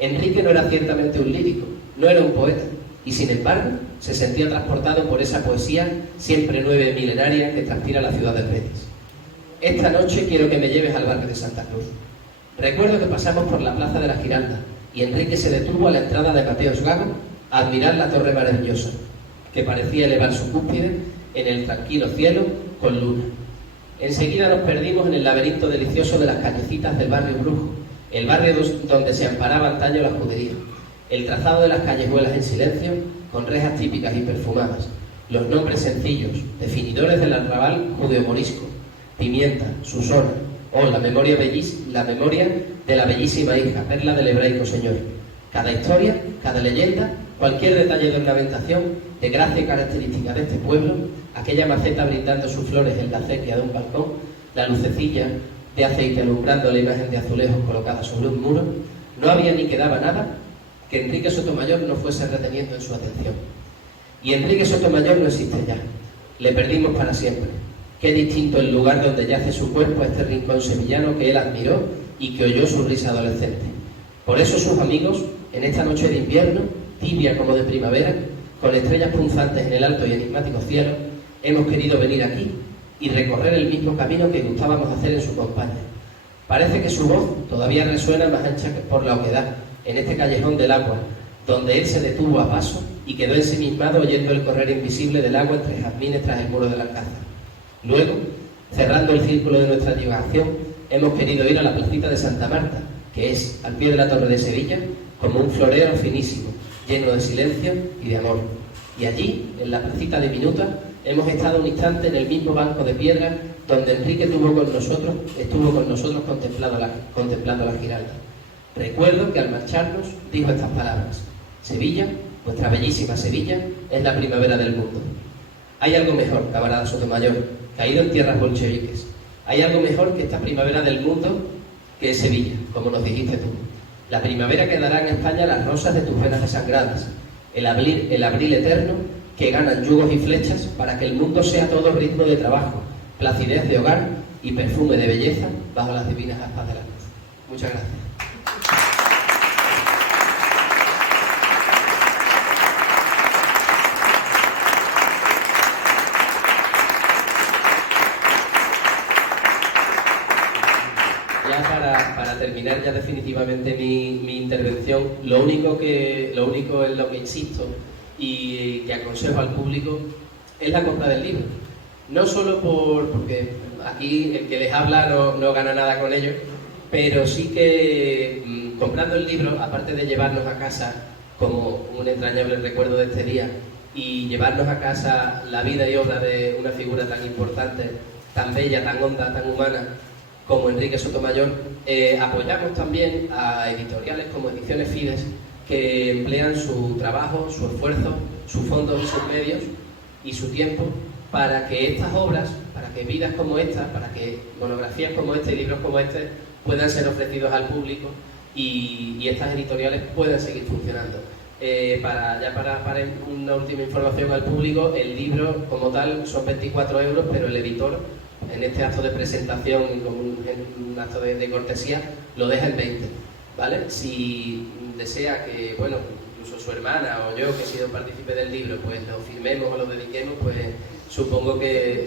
Enrique no era ciertamente un lírico, no era un poeta, y sin embargo se sentía transportado por esa poesía siempre nueva y milenaria que transpira la ciudad del Betis. Esta noche quiero que me lleves al barrio de Santa Cruz. Recuerdo que pasamos por la plaza de la Giralda y Enrique se detuvo a la entrada de Mateos Gago a admirar la torre maravillosa, que parecía elevar su cúspide en el tranquilo cielo con luna. Enseguida nos perdimos en el laberinto delicioso de las callecitas del barrio Brujo, el barrio donde se amparaba antaño la judería, el trazado de las callejuelas en silencio, con rejas típicas y perfumadas, los nombres sencillos, definidores del arrabal judeo-morisco, Pimienta, Susona, o la memoria de la bellísima hija, perla del hebraico señor. Cada historia, cada leyenda, cualquier detalle de ornamentación, de gracia y característica de este pueblo, aquella maceta brindando sus flores en la acequia de un balcón, la lucecilla de aceite alumbrando la imagen de azulejos colocada sobre un muro, no había ni quedaba nada que Enrique Sotomayor no fuese reteniendo en su atención. Y Enrique Sotomayor no existe ya. Le perdimos para siempre. Qué distinto el lugar donde yace su cuerpo a este rincón sevillano que él admiró y que oyó su risa adolescente. Por eso sus amigos, en esta noche de invierno, tibia como de primavera, con estrellas punzantes en el alto y enigmático cielo, hemos querido venir aquí y recorrer el mismo camino que gustábamos hacer en su compañía. Parece que su voz todavía resuena más ancha que por la oquedad, en este callejón del agua, donde él se detuvo a paso y quedó ensimismado oyendo el correr invisible del agua entre jazmines tras el muro del alcázar. Luego, cerrando el círculo de nuestra divagación, hemos querido ir a la placita de Santa Marta, que es, al pie de la Torre de Sevilla, como un florero finísimo, lleno de silencio y de amor. Y allí, en la placita diminuta, hemos estado un instante en el mismo banco de piedra donde Enrique estuvo con nosotros contemplando la Giralda. Recuerdo que al marcharnos dijo estas palabras: Sevilla, vuestra bellísima Sevilla, es la primavera del mundo. Hay algo mejor, camarada Sotomayor, caído en tierras bolcheviques. Hay algo mejor que esta primavera del mundo, que es Sevilla, como nos dijiste tú. La primavera que dará en España las rosas de tus venas desangradas, el abril eterno que ganan yugos y flechas para que el mundo sea todo ritmo de trabajo, placidez de hogar y perfume de belleza bajo las divinas aspas de la luz. Muchas gracias. Para terminar ya definitivamente mi intervención, lo único en lo que insisto y que aconsejo al público es la compra del libro. No solo porque aquí el que les habla no gana nada con ello, pero sí que comprando el libro, aparte de llevarnos a casa como un entrañable recuerdo de este día y llevarnos a casa la vida y obra de una figura tan importante, tan bella, tan honda, tan humana como Enrique Sotomayor, apoyamos también a editoriales como Ediciones Fides, que emplean su trabajo, su esfuerzo, sus fondos y sus medios y su tiempo para que estas obras, para que vidas como esta, para que monografías como esta y libros como este puedan ser ofrecidos al público y estas editoriales puedan seguir funcionando. Para una última información al público, el libro como tal son 24 euros, pero el editor, en este acto de presentación y como un acto de cortesía, lo deja en 20, ¿vale? Si desea que, bueno, incluso su hermana o yo, que he sido partícipe del libro, pues lo firmemos o lo dediquemos, pues supongo que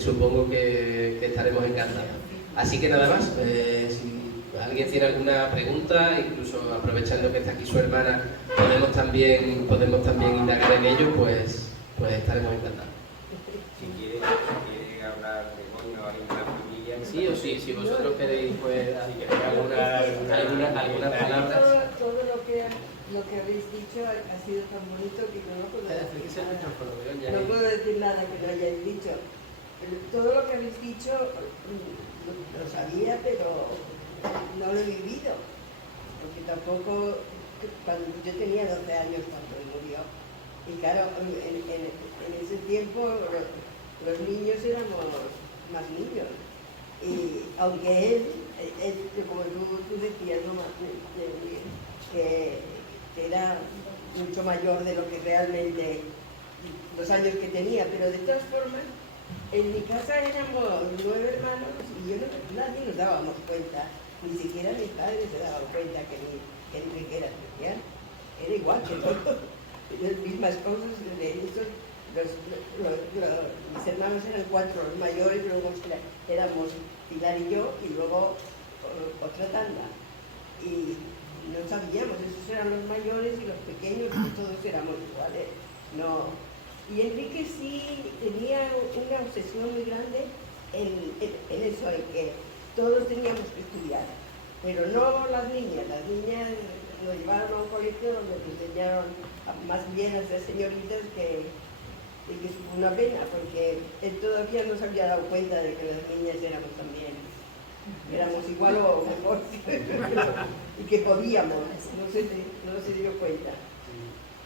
estaremos encantados. Así que nada más, si alguien tiene alguna pregunta, incluso aprovechando que está aquí su hermana, podemos también indagar en ello, pues estaremos encantados. Si quiere hablar de Goña o alguna familia... Sí o sí, si vosotros queréis, pues, algunas palabras. Todo lo que habéis dicho ha sido tan bonito que no puedo decir nada que no hayáis dicho. Todo lo que habéis dicho lo sabía, pero no lo he vivido. Porque tampoco, yo tenía 12 años cuando él murió. Y claro, en ese tiempo los niños éramos más niños. Y aunque él como tú decías, ¿no? que era mucho mayor de lo que realmente los años que tenía, pero de todas formas, en mi casa éramos 9 hermanos y nadie nos dábamos cuenta, ni siquiera mis padres se daban cuenta que Enrique era especial. Era igual que todos, las mismas cosas de ellos. Mis hermanos eran 4 los mayores, luego éramos Pilar y yo, y luego otra tanda. Y no sabíamos, esos eran los mayores y los pequeños, todos éramos iguales. No. Y Enrique sí tenía una obsesión muy grande en eso, en que todos teníamos que estudiar, pero no las niñas nos llevaron a un colegio donde nos enseñaron más bien a ser señoritas que es una pena, porque él todavía no se había dado cuenta de que las niñas éramos también, éramos igual o mejor, y que podíamos, no se dio cuenta.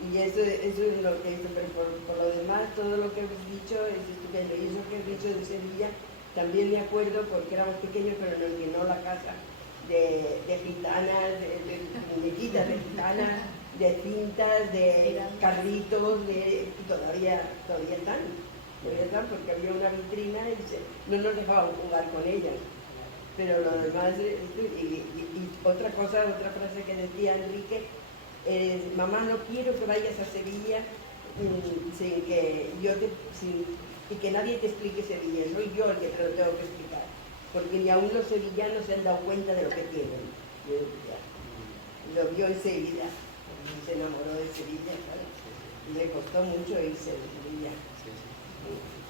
Y eso es lo que hizo, pero por lo demás, todo lo que habéis dicho es estupendo. Y eso que has dicho de Sevilla, también me acuerdo, porque éramos pequeños, pero nos llenó la casa de gitanas, de muñequitas de gitanas, de cintas, de carritos, y todavía están, porque había una vitrina y no nos dejaban jugar con ellas. Pero lo demás, y otra frase que decía Enrique, mamá, no quiero que vayas a Sevilla y que nadie te explique Sevilla, soy yo el que te lo tengo que explicar, porque ni aún los sevillanos se han dado cuenta de lo que tienen. Lo vio enseguida, se enamoró de Sevilla, ¿sabes? Y le costó mucho irse de Sevilla.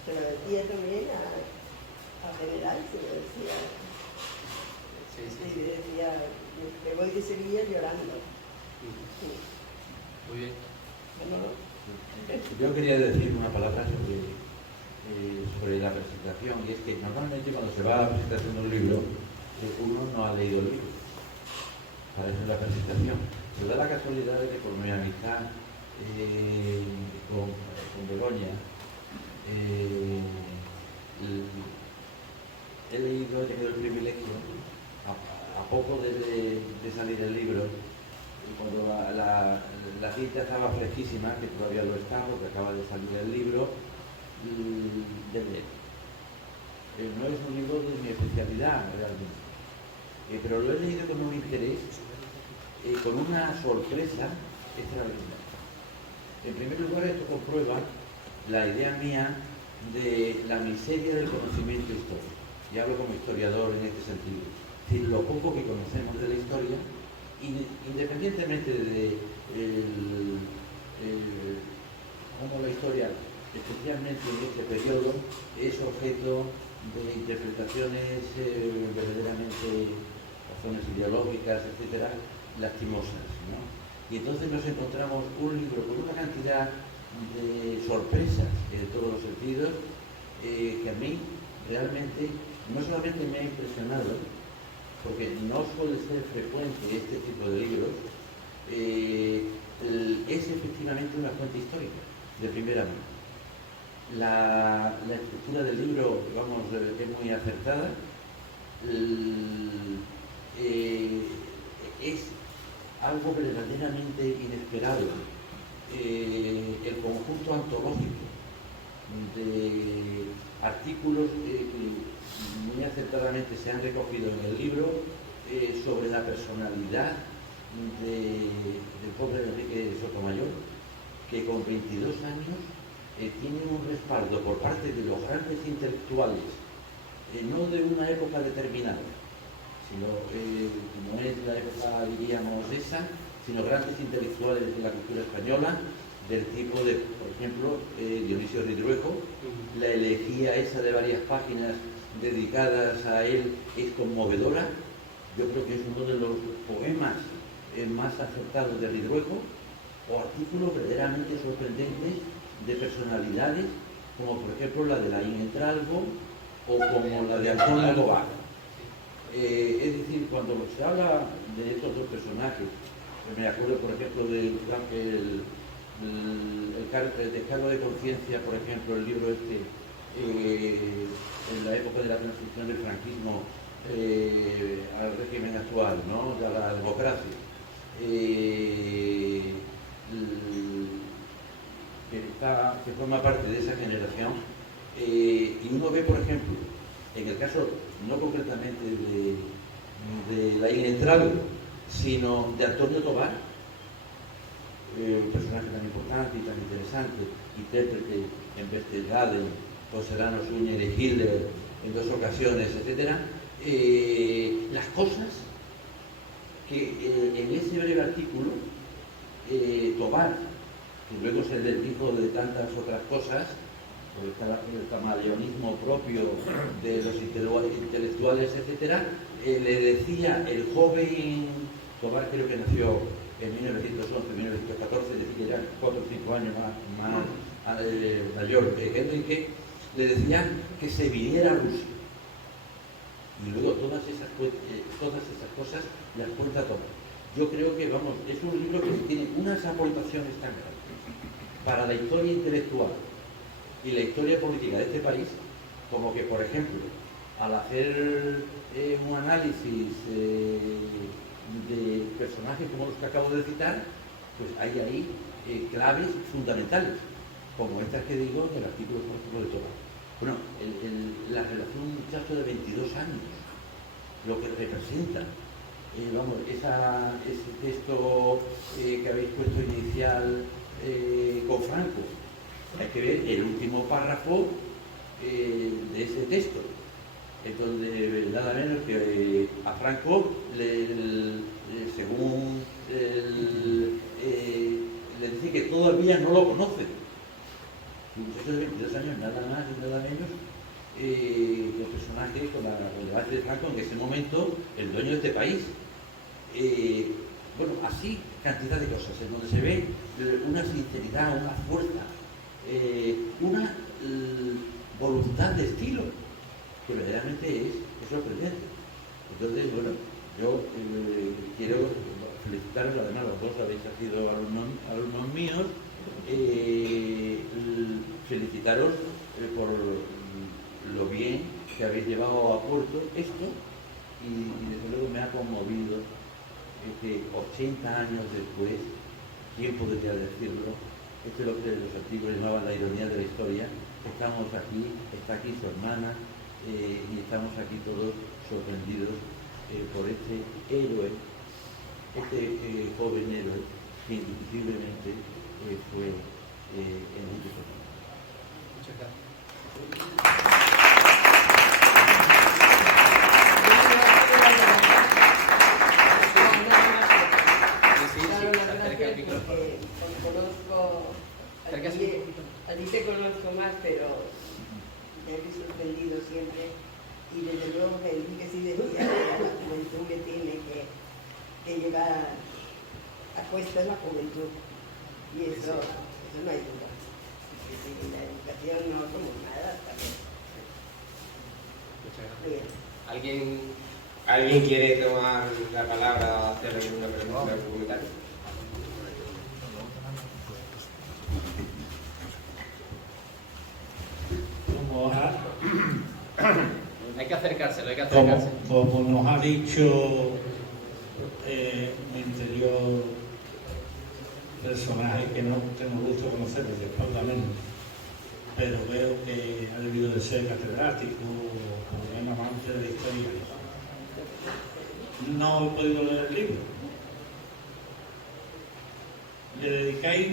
Se lo decía también a General, se lo decía. Y le decía, me voy de Sevilla llorando. Muy bien. Yo quería decir una palabra sobre la presentación, y es que normalmente cuando se va a la presentación de un libro, uno no ha leído el libro. Para eso es la presentación. Se da la casualidad de que por mi amistad con Begoña, he leído, he tenido el privilegio, a poco de salir el libro, cuando la cinta estaba fresquísima, que todavía lo está, porque acaba de salir el libro, de leer. No es un libro de mi especialidad realmente, pero lo he leído con un interés, con una sorpresa extraordinaria. En primer lugar, esto comprueba la idea mía de la miseria del conocimiento histórico. Y hablo como historiador en este sentido. Es decir, lo poco que conocemos de la historia, independientemente de cómo la historia, especialmente en este periodo, es objeto de interpretaciones verdaderamente, razones ideológicas, etcétera, lastimosas, ¿no? Y entonces nos encontramos un libro con una cantidad de sorpresas en todos los sentidos, que a mí realmente no solamente me ha impresionado, porque no suele ser frecuente este tipo de libros, es efectivamente una fuente histórica de primera mano. La estructura del libro, vamos, es muy acertada. Es algo verdaderamente inesperado. El conjunto antológico de artículos que muy acertadamente se han recogido en el libro sobre la personalidad del pobre Enrique Sotomayor, que con 22 años tiene un respaldo por parte de los grandes intelectuales, no de una época determinada, sino no es la época, diríamos, esa, sino grandes intelectuales de la cultura española, del tipo de, por ejemplo, Dionisio Ridruejo. La elegía esa de varias páginas dedicadas a él es conmovedora. Yo creo que es uno de los poemas más acertados de Ridruejo, o artículos verdaderamente sorprendentes de personalidades, como por ejemplo la de Laín Entralgo o como la de Antonio Alcobar. Es decir, cuando se habla de estos dos personajes, me acuerdo por ejemplo del descargo de conciencia, por ejemplo, el libro este, en la época de la transición del franquismo al régimen actual, ¿no?, a la democracia, que forma parte de esa generación, y uno ve, por ejemplo, en el caso no concretamente de Laín Entralgo, sino de Antonio Tobar, un personaje tan importante y tan interesante, intérprete en Berchtesgaden, con Serrano Suñer y Hitler en 2 ocasiones, etc. Las cosas que en ese breve artículo Tobar, que luego se desdijo de tantas otras cosas, por el camaleonismo propio de los intelectuales, etc., le decía el joven Tobar, creo que nació en 1911, 1914, es decir, era 4 o 5 años más mayor que Enrique, le decían que se viniera a Rusia. Y luego todas esas cosas las cuenta Tobar. Yo creo que, vamos, es un libro que tiene unas aportaciones tan grandes para la historia intelectual y la historia política de este país, como que, por ejemplo, al hacer un análisis de personajes como los que acabo de citar, pues hay ahí claves fundamentales, como estas que digo en el artículo de Tomás. Bueno, la relación de un muchacho de 22 años, lo que representa, vamos, ese texto que habéis puesto inicial con Franco, hay que ver el último párrafo de ese texto, es donde nada menos que a Franco, según le dice que todavía no lo conoce. Un muchacho de 22 años, nada más y nada menos, el personaje con la relevancia de Franco, en ese momento el dueño de este país. Bueno, así cantidad de cosas, en donde se ve una sinceridad, una fuerza, una voluntad de estilo, que verdaderamente es sorprendente. Entonces, bueno, yo quiero felicitaros, además los dos habéis sido alumnos míos, felicitaros por lo bien que habéis llevado a puerto esto, y desde luego me ha conmovido que 80 años después, ¿quién podría decirlo? Esto es lo que los antiguos llamaban la ironía de la historia. Estamos aquí, está aquí su hermana, y estamos aquí todos sorprendidos por este héroe, este joven héroe que indiscutiblemente fue Enrique Sotomayor. Muchas gracias. A ti te conozco más, pero me he sorprendido siempre, y desde luego que Enrique sí decía que la juventud que tiene que llevar a cuestas la juventud, y eso no hay duda. La educación no somos nada también. Muchas Muy bien. gracias. ¿Alguien quiere tomar la palabra o hacer alguna pregunta o comentario? Hay que acercárselo, hay que Como, acercarse. como nos ha dicho mi anterior personaje, que no tengo gusto de conocerlo, de espalda menos, pero veo que ha debido de ser catedrático o un amante de la historia. No he podido leer el libro. ¿Le dedicáis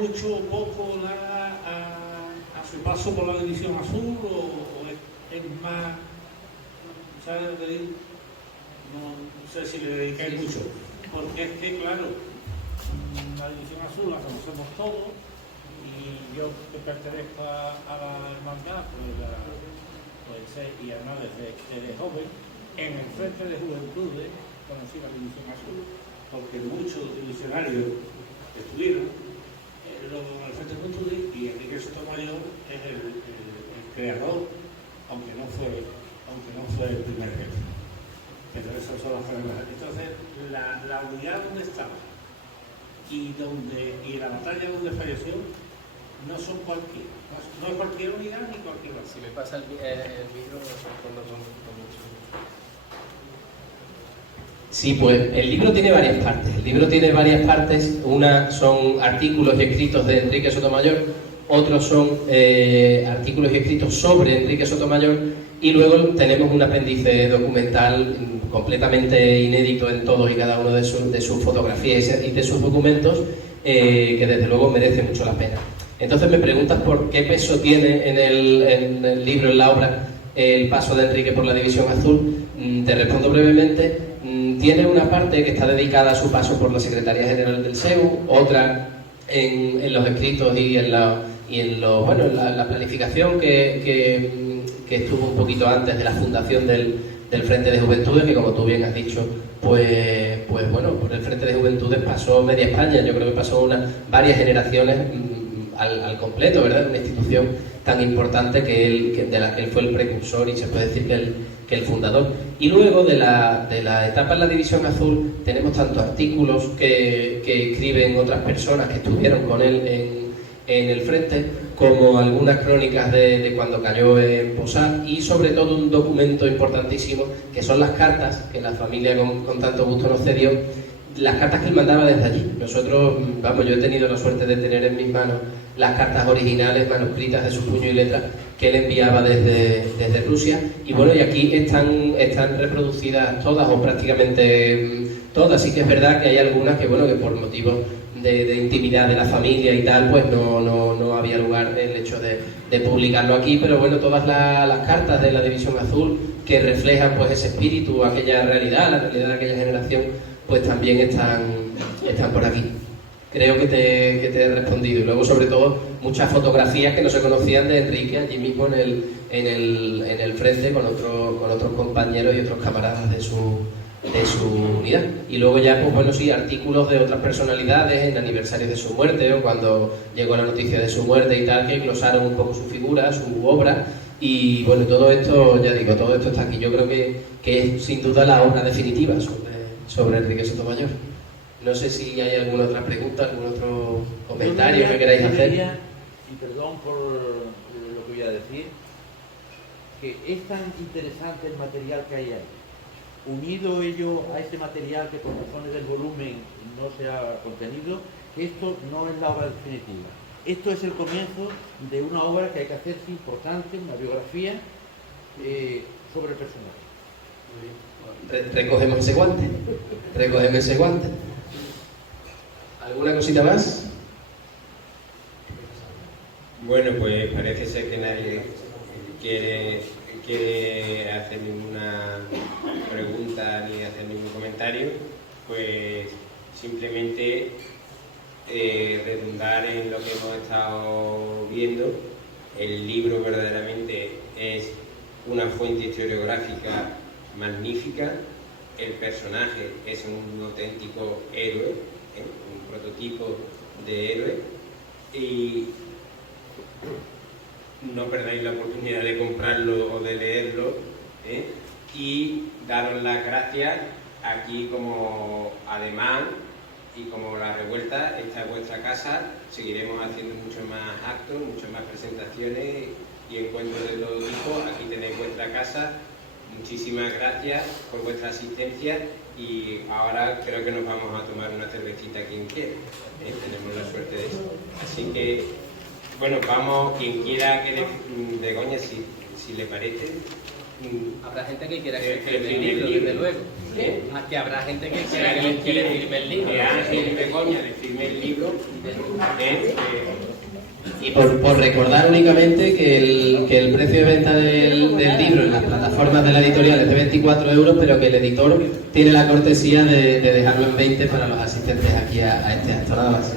mucho o poco a su paso por la División Azul o es más, ¿sabes lo que digo? No sé si le dedicáis mucho, porque es que, claro, la División Azul la conocemos todos, y yo que pertenezco a la hermandad, pues sé, y además desde joven, en el Frente de Juventudes conocí la División Azul, porque muchos divisionarios estuvieron luego en el Frente de Juventudes, y Enrique Sotomayor es el creador, aunque no fue el primer jefe. Pero esas son las cosas. Entonces, la unidad donde estaba y la batalla donde falleció no son cualquiera. No es cualquier unidad ni cualquier batalla. Si me pasa el micro, con mucho. Sí, pues el libro tiene varias partes. Una son artículos y escritos de Enrique Sotomayor, otros son artículos y escritos sobre Enrique Sotomayor, y luego tenemos un apéndice documental completamente inédito en todos y cada uno de sus fotografías y de sus documentos, que desde luego merece mucho la pena. Entonces me preguntas por qué peso tiene en el libro, en la obra, el paso de Enrique por la División Azul. Te respondo brevemente. Tiene una parte que está dedicada a su paso por la Secretaría General del SEU, otra en los escritos y en la planificación que estuvo un poquito antes de la fundación del Frente de Juventudes, que como tú bien has dicho, pues bueno, por el Frente de Juventudes pasó media España. Yo creo que pasó varias generaciones al completo, ¿verdad? Una institución tan importante de la que él fue el precursor, y se puede decir que el fundador. Y luego de la etapa en la División Azul tenemos tanto artículos que escriben otras personas que estuvieron con él en el frente, como algunas crónicas de cuando cayó en Posad y sobre todo un documento importantísimo que son las cartas que la familia con tanto gusto nos cedió, las cartas que él mandaba desde allí. Nosotros, vamos, yo he tenido la suerte de tener en mis manos las cartas originales manuscritas de su puño y letra que él enviaba desde Rusia, y bueno, y aquí están reproducidas todas o prácticamente todas. Sí que es verdad que hay algunas que, bueno, que por motivos de intimidad de la familia y tal, pues no había lugar el hecho de publicarlo aquí, pero bueno, todas las cartas de la División Azul que reflejan pues ese espíritu, aquella realidad, la realidad de aquella generación, pues también están por aquí. Creo que te he respondido. Y luego, sobre todo, muchas fotografías que no se conocían de Enrique allí mismo en el frente con otros compañeros y otros camaradas de su unidad. Y luego ya, pues bueno, sí, artículos de otras personalidades en aniversarios de su muerte o cuando llegó la noticia de su muerte y tal, que glosaron un poco su figura, su obra. Y bueno, todo esto, ya digo, todo esto está aquí. Yo creo que es sin duda la obra definitiva sobre Enrique Sotomayor. No sé si hay alguna otra pregunta, algún otro comentario que queráis hacer. Y perdón por lo que voy a decir, que es tan interesante el material que hay ahí, unido ello a ese material que por razones del volumen no se ha contenido, que esto no es la obra definitiva. Esto es el comienzo de una obra que hay que hacerse importante, una biografía sobre el personaje. Recogemos ese guante. ¿Alguna cosita más? Bueno, pues parece ser que nadie quiere hacer ninguna pregunta ni hacer ningún comentario. Pues simplemente redundar en lo que hemos estado viendo. El libro verdaderamente es una fuente historiográfica magnífica. El personaje es un auténtico héroe, un prototipo de héroe, y no perdáis la oportunidad de comprarlo o de leerlo, y daros las gracias. Aquí, como además y como La Revuelta, esta es vuestra casa. Seguiremos haciendo muchos más actos, muchas más presentaciones y encuentros de todo tipo. Aquí tenéis vuestra casa. Muchísimas gracias por vuestra asistencia, y ahora creo que nos vamos a tomar una cervecita quien quiera. Tenemos la suerte de eso. Así que, bueno, vamos, quien quiera que Begoña, si le parece. Habrá gente que quiera que le firme el libro, desde luego. Que habrá gente que quiera que le firme el libro. Que Ángel y Begoña le firme el libro. Y por recordar únicamente que el precio de venta del libro en las plataformas de la editorial es de 24 euros, pero que el editor tiene la cortesía de dejarlo en 20 para los asistentes aquí a este acto. Nada más.